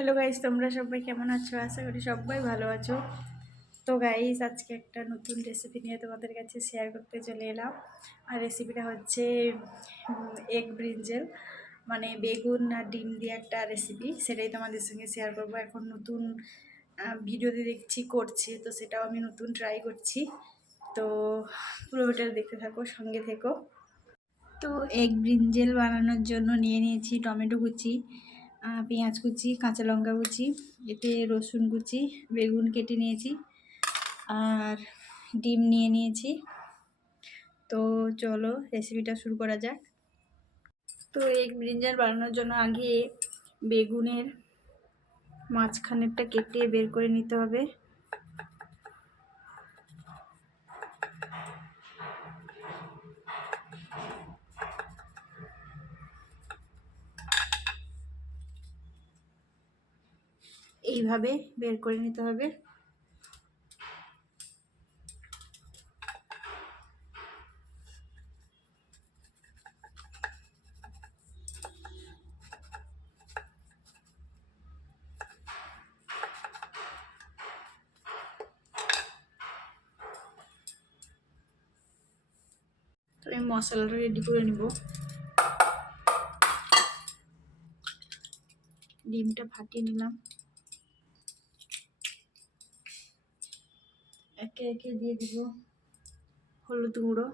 Hello guys, তোমরা সবাই কেমন আছো? আশা করি সবাই ভালো আছো। তো গাইস, আজকে একটা নতুন রেসিপি নিয়ে তোমাদের কাছে শেয়ার করতে চলে এলাম। আর রেসিপিটা হচ্ছে এগ ব্রিঞ্জেল, মানে বেগুন আর ডিম দিয়ে একটা রেসিপি। সেটাই তোমাদের সঙ্গে শেয়ার করব। এখন নতুন ভিডিওতে দেখছি করছে, তো সেটাও আমি নতুন ট্রাই করছি। তো পুরোটা দেখতে থাকো, সঙ্গে থেকো। তো এগ ব্রিঞ্জেল বানানোর জন্য নিয়ে নিয়েছি টমেটো কুচি, পেঁয়াজ কুচি, কাঁচা লঙ্কা কুচি, এতে রসুন কুচি, বেগুন কেটে নিয়েছি আর ডিম নিয়ে নিয়েছি। তো চলো রেসিপিটা শুরু করা যাক। তো এগ ব্রিঞ্জেল বানানোর জন্য আগে বেগুনের মাঝখানেরটা কেটে বের করে নিতে হবে। এইভাবে বের করে নিতে হবে। তো আমি মশলাটা রেডি করে নিব। ডিমটা ফাটিয়ে নিলাম, একে একে দিয়ে দিব হলুদ গুঁড়ো,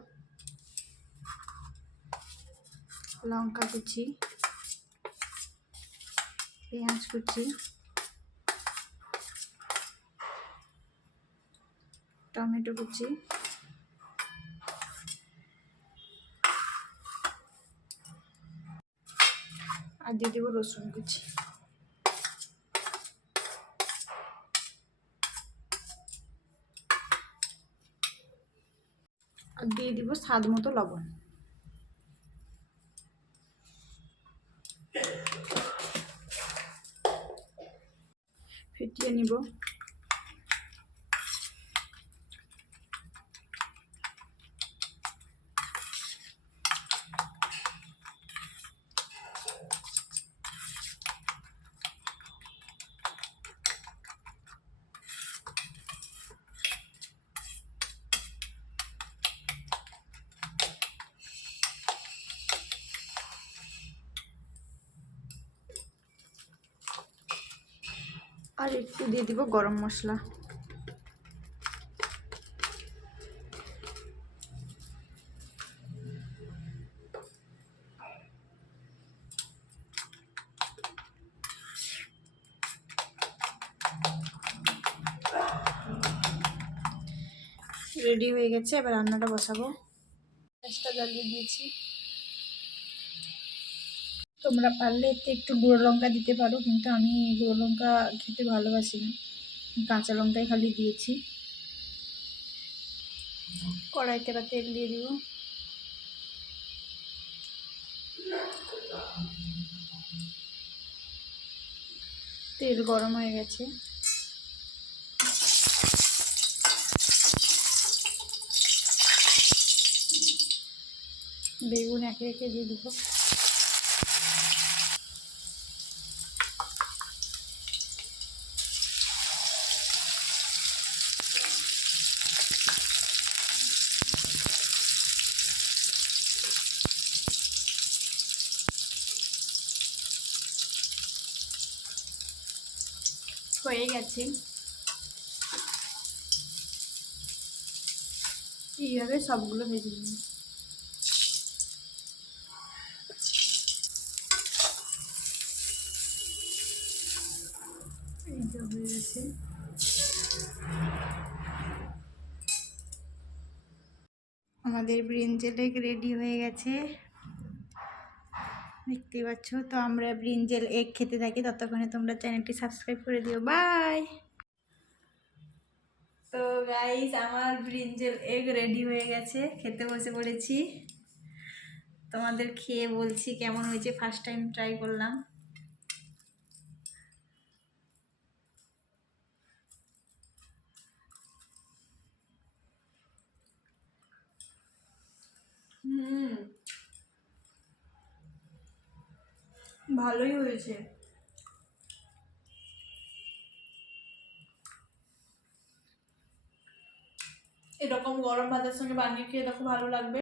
লঙ্কা কুচি, পেঁয়াজ কুচি, টমেটো কুচি, আর দিয়ে দেবো রসুন কুচি। আর দিয়ে দিব স্বাদ মতো লবণ। ফেটিয়ে নিব। আর একটু দিয়ে দিব গরম মশলা। রেডি হয়ে গেছে, এবার রান্নাটা বসাবো। গ্যাসটা জ্বালিয়ে দিয়েছি। তোমরা পারলে এতে একটু গুঁড়ো লঙ্কা দিতে পারো, কিন্তু আমি গুঁড়ো লঙ্কা খেতে ভালোবাসি না, কাঁচা লঙ্কাই খালি দিয়েছি। কড়াইতে বা তেল দিয়ে দিব। তেল গরম হয়ে গেছে। বেগুন একে একে দিয়ে দিব। হয়ে গেছে। এইভাবে সবগুলো ভেজে নিন। এইটা হয়ে গেছে। আমাদের ব্রিঞ্জেল এগ রেডি হয়ে গেছে, দেখতে পাচ্ছ। তো আমরা ব্রিঞ্জেল এগ খেতে থাকি, ততক্ষণে তোমরা চ্যানেলটি সাবস্ক্রাইব করে দিও। বাই। তো গাইস, আমার ব্রিঞ্জেল এগ রেডি হয়ে গেছে, খেতে বসে পড়েছি। তোমাদের খেয়ে বলছি কেমন হয়েছে, ফার্স্ট টাইম ট্রাই করলাম। ভালোই হয়েছে। এরকম গরম ভাতের সঙ্গে বানিয়ে খেয়ে দেখো, ভালো লাগবে।